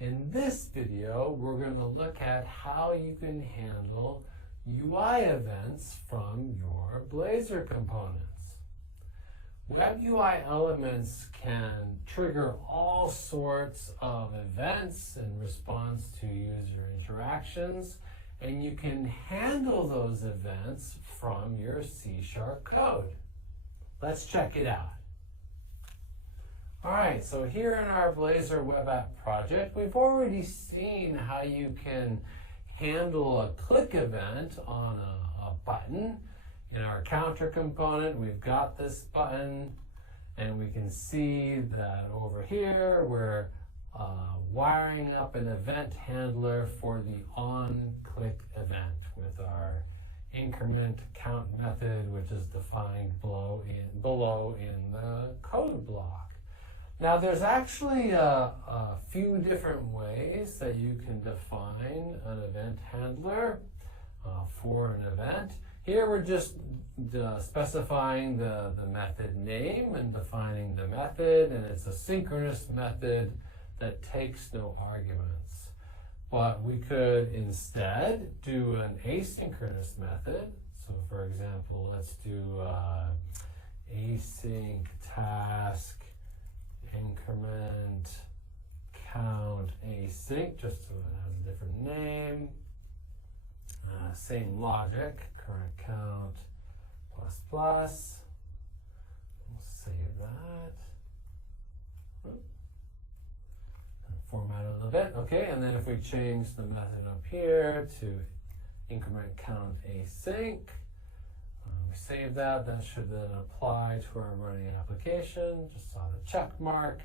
In this video, we're going to look at how you can handle UI events from your Blazor components. Web UI elements can trigger all sorts of events in response to user interactions, and you can handle those events from your C# code. Let's check it out. All right, so here in our Blazor Web App project, we've already seen how you can handle a click event on a button. In our counter component, we've got this button, and we can see that over here, we're wiring up an event handler for the on-click event with our increment count method, which is defined below in the code block. Now, there's actually a few different ways that you can define an event handler for an event. Here we're just specifying the method name and defining the method, and it's a synchronous method that takes no arguments. But we could instead do an asynchronous method. So for example, let's do async task increment count async, just so it has a different name. Same logic, current count plus plus. We'll save that. Format it a little bit. Okay, and then if we change the method up here to increment count async, we save that. That should then apply to our running application. Just saw the check mark.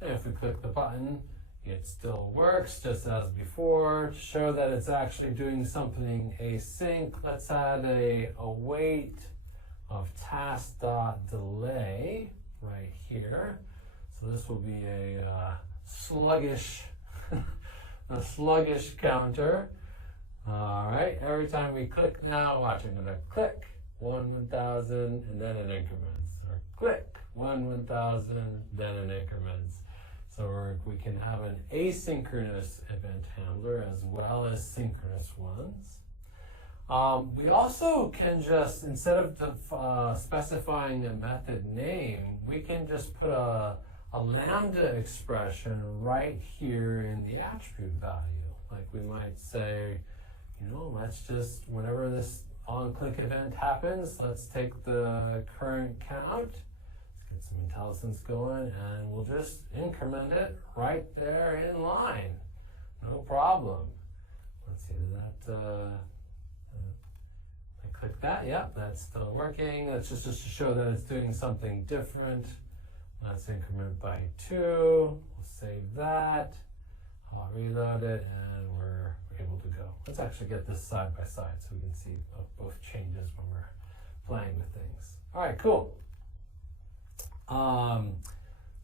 And if we click the button, it still works just as before. To show that it's actually doing something async, let's add a await of task.delay right here. So this will be a sluggish counter. All right, every time we click now, watch, I'm gonna click 1,000 and then it increments, or click 1,000, then it increments. So we can have an asynchronous event handler as well as synchronous ones. We also can just, instead of specifying a method name, we can just put a lambda expression right here in the attribute value. Like we might say, let's just, whenever this on-click event happens, let's take the current count, get some IntelliSense going, and we'll just increment it right there in line. No problem. Let's see, I click that. Yep, that's still working. That's just to show that it's doing something different. Let's increment by 2. We'll save that. I'll reload it, and we're able to go. Let's actually get this side by side so we can see both changes when we're playing with things. All right, cool.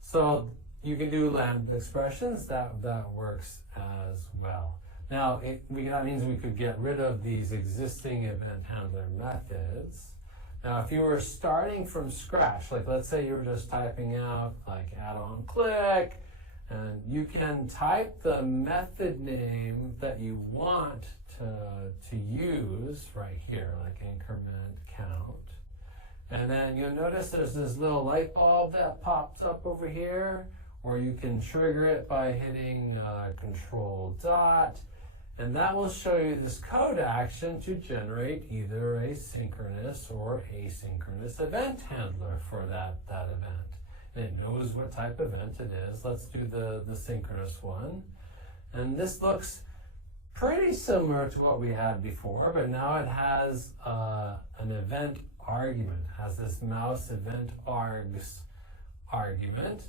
So you can do lambda expressions. That works as well. Now, that means we could get rid of these existing event handler methods. Now, if you were starting from scratch, like let's say you were just typing out like add-on click, and you can type the method name that you want to use right here, like increment count. And then you'll notice there's this little light bulb that pops up over here, or you can trigger it by hitting Control dot, and that will show you this code action to generate either a synchronous or asynchronous event handler for that event. And it knows what type of event it is. Let's do the synchronous one. And this looks pretty similar to what we had before, but now it has an event argument. It has this mouse event args argument.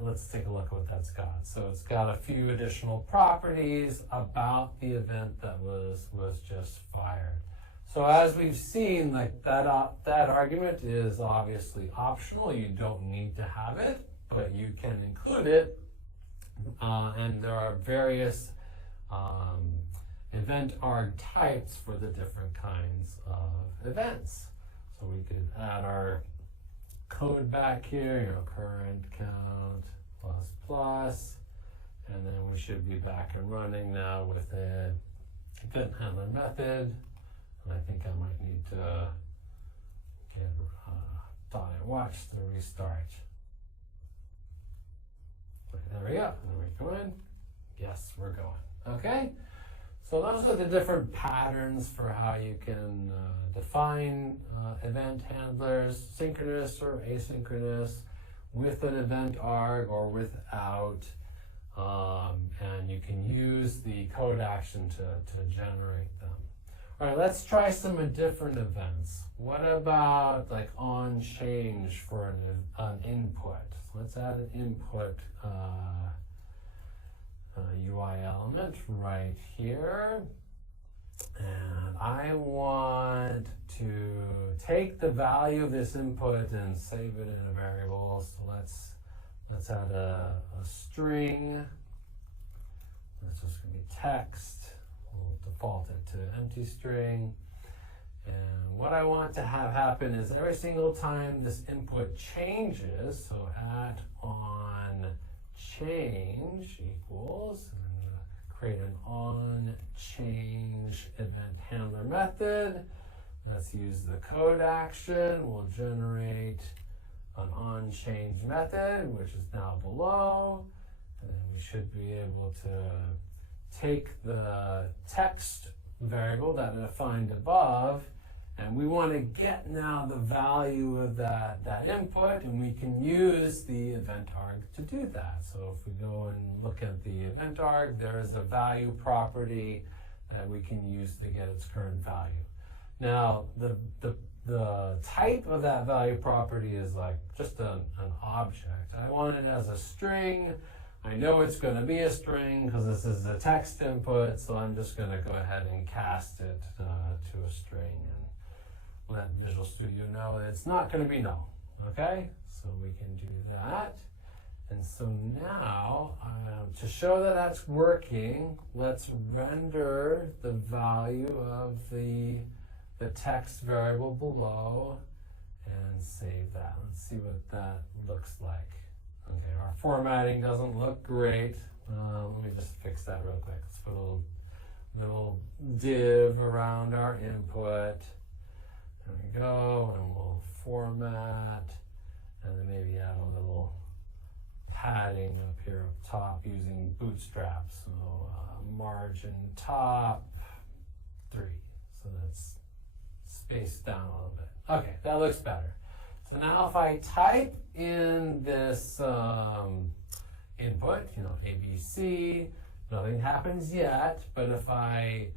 Let's take a look at what that's got. So it's got a few additional properties about the event that was just fired. So as we've seen, like that argument is obviously optional. You don't need to have it, but you can include it. And there are various event arg types for the different kinds of events. So we could add our code back here, current count plus plus. And then we should be back and running now with an event handler method. And I think I might need to get .watch to restart. There we go. Are we going? Yes, we're going. Okay. So those are the different patterns for how you can define event handlers, synchronous or asynchronous, with an event arg or without. And you can use the code action to generate them. All right, let's try some different events. What about like on change for an input? Let's add an input UI element right here. And I want to take the value of this input and save it in a variable. So let's add a string. That's just going to be text. We'll default it to empty string. And what I want to have happen is every single time this input changes, so at on change equals, and I'm going to create an on change event handler method. Let's use the code action. We'll generate an on change method, which is now below. And then we should be able to take the text variable that I defined above, and we want to get now the value of that input, and we can use the event arg to do that. So if we go and look at the event arg, there is a value property that we can use to get its current value. Now, the type of that value property is like just an object. I want it as a string. I know it's going to be a string because this is a text input, so I'm just going to go ahead and cast it to a string and let Visual Studio know that it's not going to be null. Okay, so we can do that. And so now, to show that that's working, let's render the value of the text variable below and save that. Let's see what that looks like. Okay, our formatting doesn't look great. Let me just fix that real quick. Let's put a little div around our input. There we go, and we'll format, and then maybe add a little padding up here up top using Bootstrap. So margin top 3. So that's spaced down a little bit. Okay, that looks better. So now if I type in this input, ABC, nothing happens yet, but if I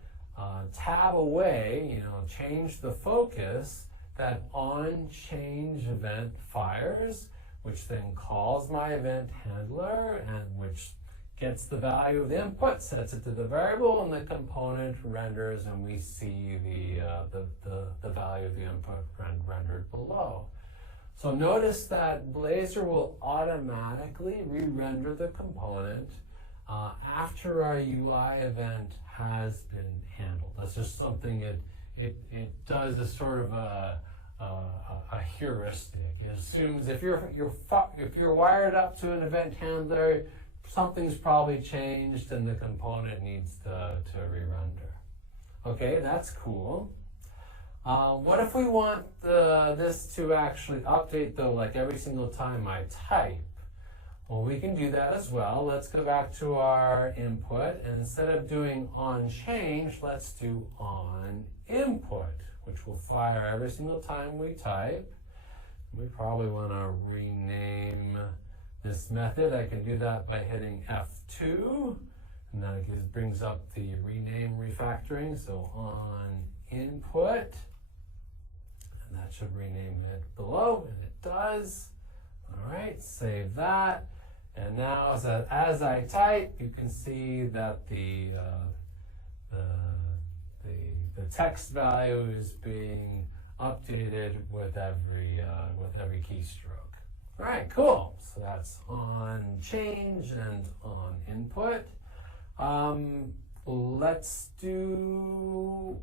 tab away, change the focus, that on change event fires, which then calls my event handler and which gets the value of the input, sets it to the variable, and the component renders, and we see the value of the input rendered below. So notice that Blazor will automatically re-render the component after our UI event has been handled. That's just something it does as sort of a heuristic. It assumes if you're wired up to an event handler, something's probably changed and the component needs to re-render. Okay, that's cool. What if we want this to actually update though, like every single time I type? Well, we can do that as well. Let's go back to our input, and instead of doing on change, let's do on input, which will fire every single time we type. We probably want to rename this method. I can do that by hitting F2, and that brings up the rename refactoring. So on input, and that should rename it below, and it does. All right, save that. And now as I type, you can see that the text value is being updated with every keystroke. All right, cool. So that's on change and on input. Let's do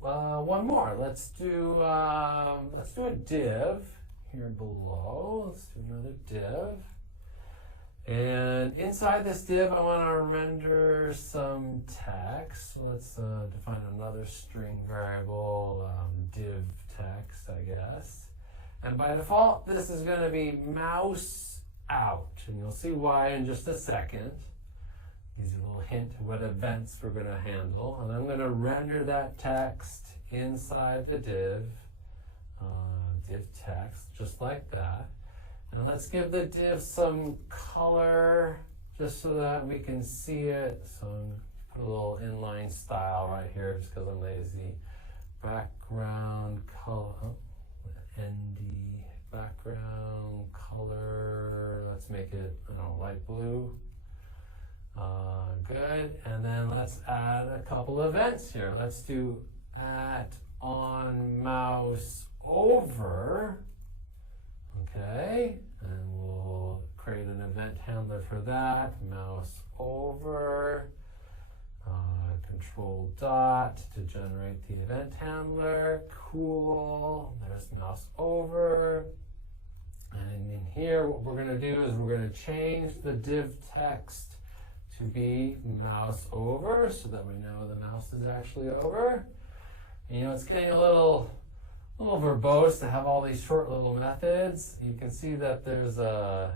one more. Let's do a div here below. Let's do another div. And then inside this div, I want to render some text. So let's define another string variable, div text, I guess. And by default, this is going to be mouse out. And you'll see why in just a second. Gives you a little hint of what events we're going to handle. And I'm going to render that text inside the div text, just like that. And let's give the div some color just so that we can see it. So I'm going to put a little inline style right here just because I'm lazy. Background color, ND, background color, let's make it, I don't know, light blue. Good, and then let's add a couple events here. Let's do @on mouse over, okay, and we'll create an event handler for that, mouse over, control dot to generate the event handler, cool, there's mouse over, and in here what we're going to do is we're going to change the div text to be mouse over so that we know the mouse is actually over. And, you know, it's getting a little verbose to have all these short little methods. You can see that there's a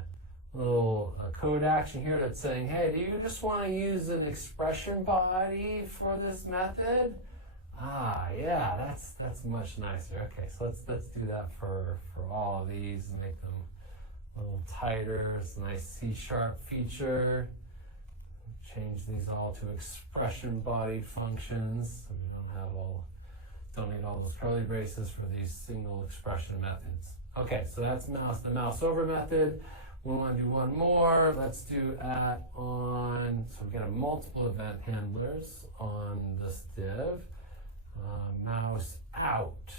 little code action here that's saying, hey, do you just want to use an expression body for this method? Yeah, that's much nicer. Okay, so let's do that for all of these and make them a little tighter. It's a nice C# feature. Change these all to expression-bodied functions, so we don't need all those curly braces for these single expression methods. Okay, so that's the mouse over method. We want to do one more. Let's do @on. So we got multiple event handlers on this div. Mouse out.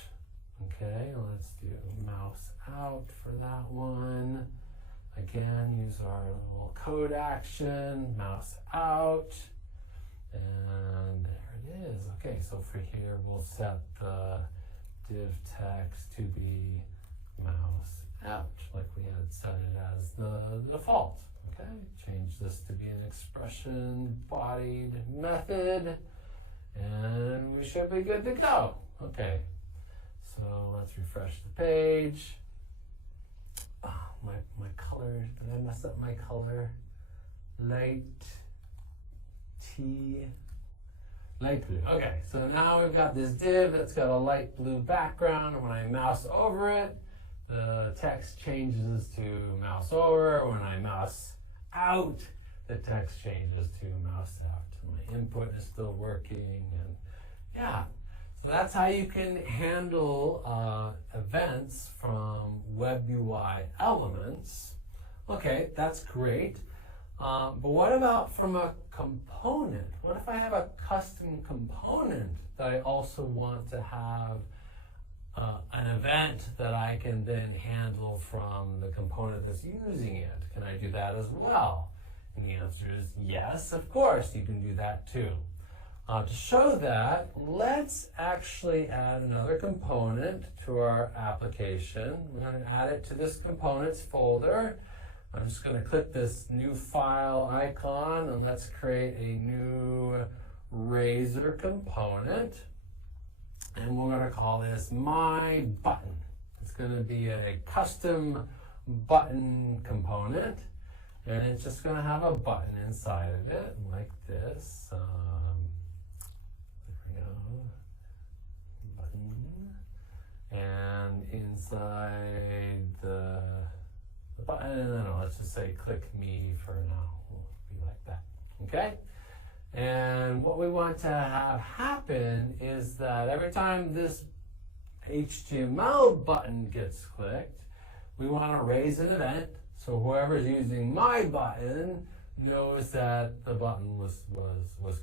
Okay, let's do mouse out for that one. Again, use our little code action, mouse out, and there it is. Okay, so for here, we'll set the div text to be mouse out, like we had set it as the default. Okay, change this to be an expression-bodied method, and we should be good to go. Okay, so let's refresh the page. My color, did I mess up my color? Light blue. Okay, so now we've got this div that's got a light blue background, and when I mouse over it, the text changes to mouse over. When I mouse out, the text changes to mouse out. My input is still working, and yeah. So that's how you can handle events from Web UI elements. Okay, that's great. But what about from a component? What if I have a custom component that I also want to have an event that I can then handle from the component that's using it? Can I do that as well? And the answer is yes, of course, you can do that too. To show that, let's actually add another component to our application. We're going to add it to this components folder. I'm just going to click this new file icon, and let's create a new Razor component. And we're going to call this My Button. It's going to be a custom button component, and it's just going to have a button inside of it, like this. And inside the button, let's just say click me for now. We'll be like that, okay? And what we want to have happen is that every time this HTML button gets clicked, we want to raise an event, so whoever's using my button knows that the button was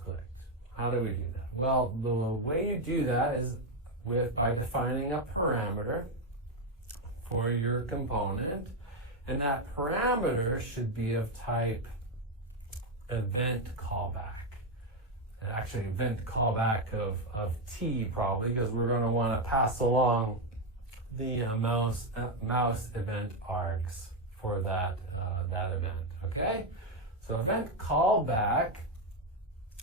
clicked. How do we do that? Well, the way you do that is by defining a parameter for your component, and that parameter should be of type event callback. Actually, event callback of T probably, because we're going to want to pass along the mouse event args for that event. Okay, So event callback,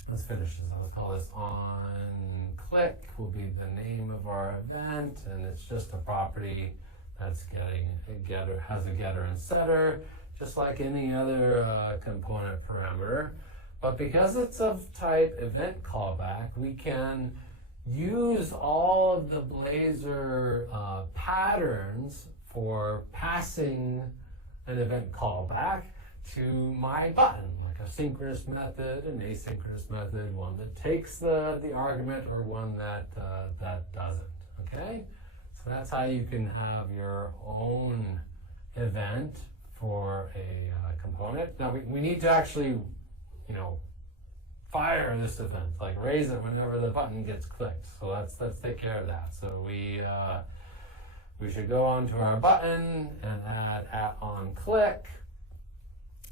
let's finish this. I'll call this on click will be the name of our event, and it's just a property that's getting a getter, has a getter and setter, just like any other component parameter. But because it's of type event callback, we can use all of the Blazor patterns for passing an event callback to my button, like a synchronous method, an asynchronous method, one that takes the argument, or one that doesn't. Okay, so that's how you can have your own event for a component. Now we need to actually, fire this event, like raise it whenever the button gets clicked. So let's take care of that. So we should go onto our button and add @onClick,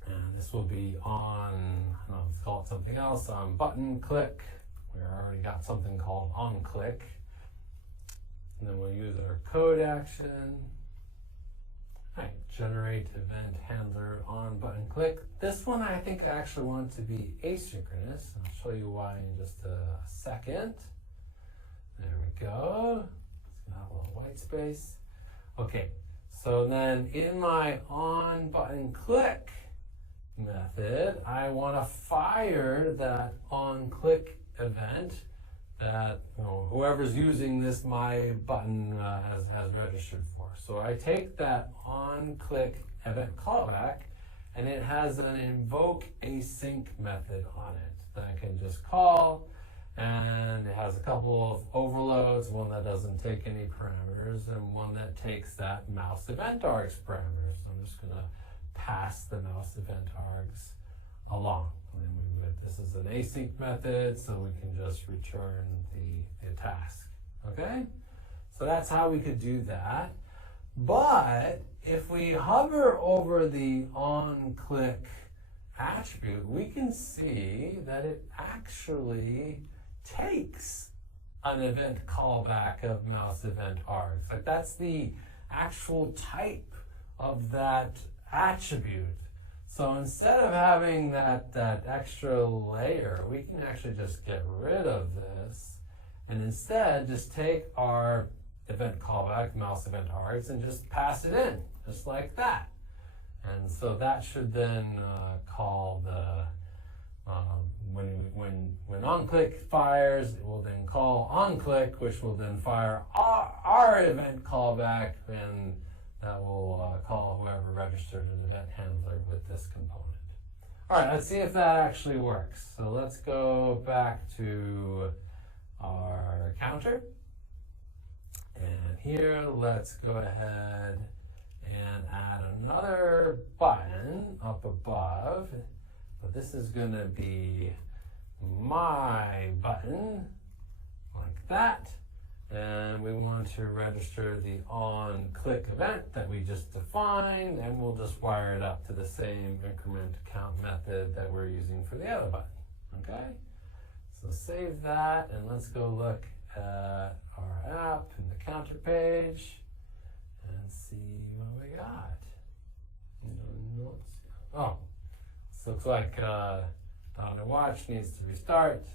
and this will be on, let's call it something else, on button click. We already got something called onClick, and then we'll use our code action. All right, generate event handler on button click. This one I think I actually want to be asynchronous. I'll show you why in just a second. There we go. Let's have a little white space. Okay, so then in my on button click method, I want to fire that on click event that whoever's using this my button has registered for. So I take that on click event callback, and it has an invoke async method on it that I can just call, and it has a couple of overloads, one that doesn't take any parameters and one that takes that mouse event args parameters. So I'm just going to pass the mouse event args along. This is an async method, so we can just return the task. Okay? So that's how we could do that. But if we hover over the onClick attribute, we can see that it actually takes an event callback of mouse event args. Like that's the actual type of that attribute. So instead of having that extra layer, we can actually just get rid of this and instead just take our event callback, mouse event args, and just pass it in, just like that. And so that should then call the, when onClick fires, it will then call onClick, which will then fire our event callback, and that will call whoever registered an event handler with this component. All right, let's see if that actually works. So let's go back to our counter. And here, let's go ahead and add another button up above. But this is going to be my button, like that. And we want to register the onClick event that we just defined, and we'll just wire it up to the same increment count method that we're using for the other button. Okay? So save that, and let's go look at our app in the counter page and see what we got. Oh, this looks like the watch needs to restart.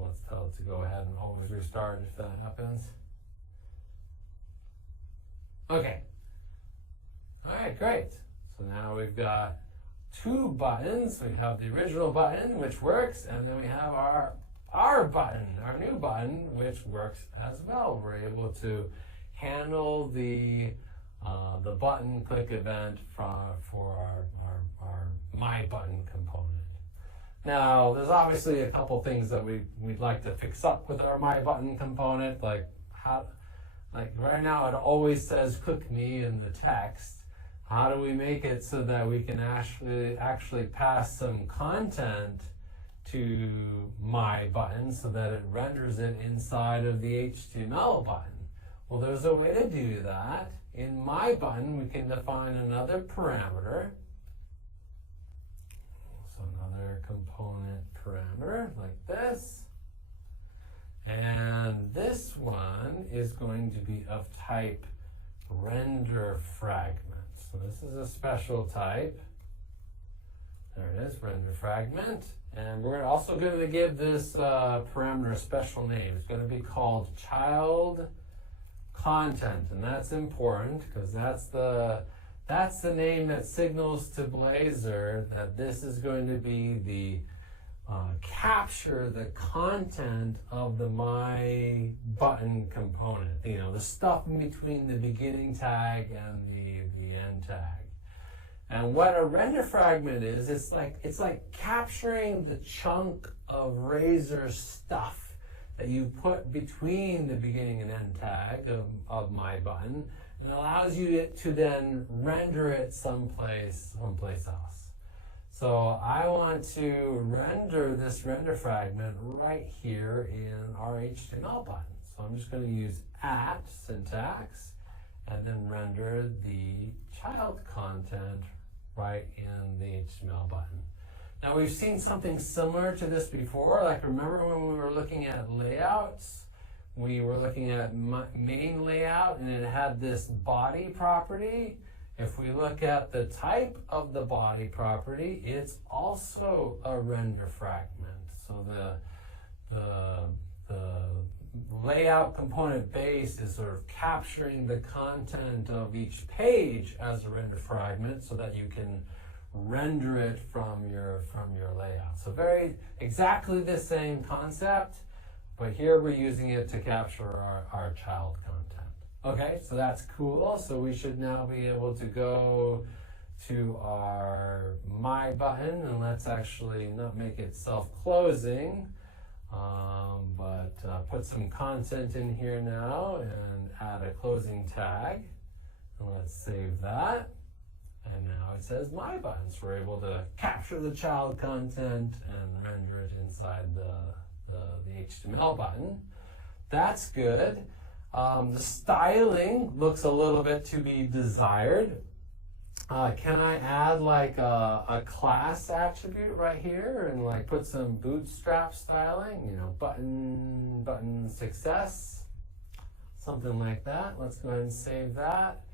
Let's tell it to go ahead and always restart if that happens. Okay. All right, great. So now we've got two buttons. We have the original button, which works, and then we have our button, our new button, which works as well. We're able to handle the button click event for our my button component. Now, there's obviously a couple things that we'd like to fix up with our my button component, like right now it always says click me in the text. How do we make it so that we can actually pass some content to my button so that it renders it inside of the HTML button? Well, there's a way to do that. In my button, we can define another parameter. So another component parameter like this. And this one is going to be of type render fragment. So this is a special type. There it is render fragment. And we're also going to give this parameter a special name. It's going to be called child content, and that's important because that's the name that signals to Blazor that this is going to be the capture the content of the my button component. You know, the stuff in between the beginning tag and the end tag. And what a render fragment is, it's like capturing the chunk of Razor stuff that you put between the beginning and end tag of my button, and allows you to then render it someplace else. So I want to render this render fragment right here in our HTML button. So I'm just going to use syntax and then render the child content right in the HTML button. Now we've seen something similar to this before. Like remember when we were looking at layouts? We were looking at main layout and it had this body property. If we look at the type of the body property, it's also a render fragment. So the layout component base is sort of capturing the content of each page as a render fragment so that you can render it from your layout. So exactly the same concept, but here we're using it to capture our child content. Okay, so that's cool. So we should now be able to go to our My button, and let's actually not make it self-closing, but put some content in here now and add a closing tag. And let's save that. And now it says My button. So we're able to capture the child content and render it inside the HTML button. That's good. The styling looks a little bit to be desired. Can I add like a class attribute right here and like put some bootstrap styling, you know, button success, something like that. Let's go ahead and save that.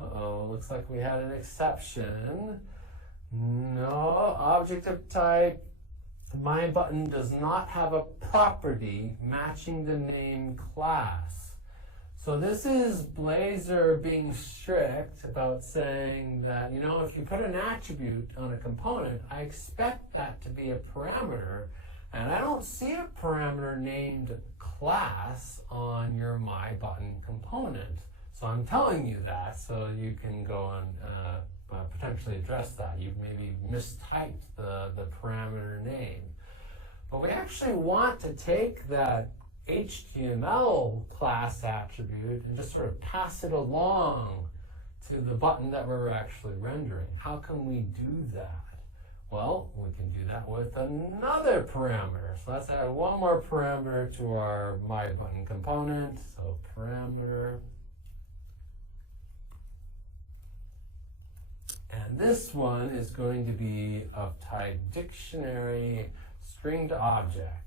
Uh-oh, looks like we had an exception. No, object of type My button does not have a property matching the name class. So this is Blazor being strict about saying that, you know, if you put an attribute on a component, I expect that to be a parameter, and I don't see a parameter named class on your My button component. So I'm telling you that so you can go and potentially address that. You've maybe mistyped the parameter name. But we actually want to take that HTML class attribute and just sort of pass it along to the button that we're actually rendering. How can we do that? Well, we can do that with another parameter. So let's add one more parameter to our My button component. So parameter. And this one is going to be of type dictionary string to object.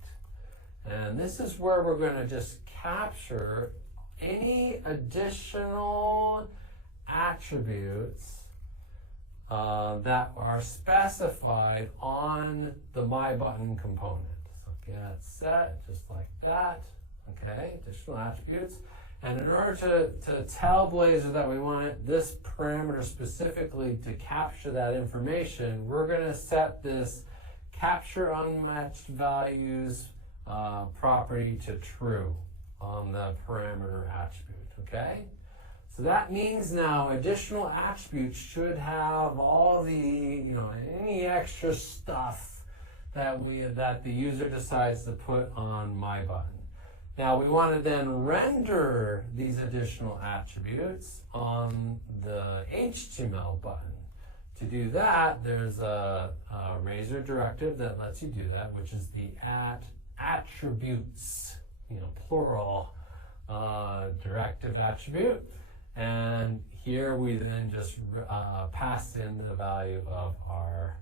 And this is where we're going to just capture any additional attributes that are specified on the My button component. So get set, just like that. Okay, additional attributes. And in order to tell Blazor that we want this parameter specifically to capture that information, we're going to set this capture unmatched values property to true on the parameter attribute, okay? So that means now additional attributes should have all the, you know, any extra stuff that the user decides to put on My button. Now we want to then render these additional attributes on the HTML button. To do that, there's a Razor directive that lets you do that, which is the attributes, you know, plural directive attribute. And here we then just pass in the value of our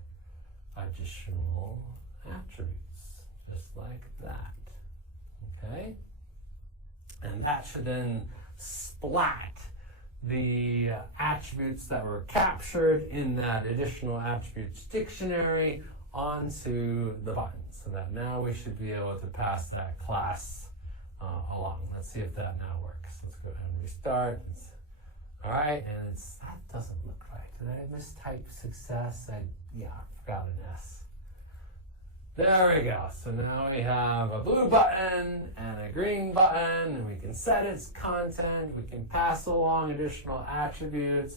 additional attributes, just like that. Okay? And that should then splat the attributes that were captured in that additional attributes dictionary onto the button, so that now we should be able to pass that class along. Let's see if that now works. Let's go ahead and restart. All right, and that doesn't look right. Did I mistype success? Yeah, I forgot an S. There we go. So now we have a blue button and a green button, and we can set its content. We can pass along additional attributes.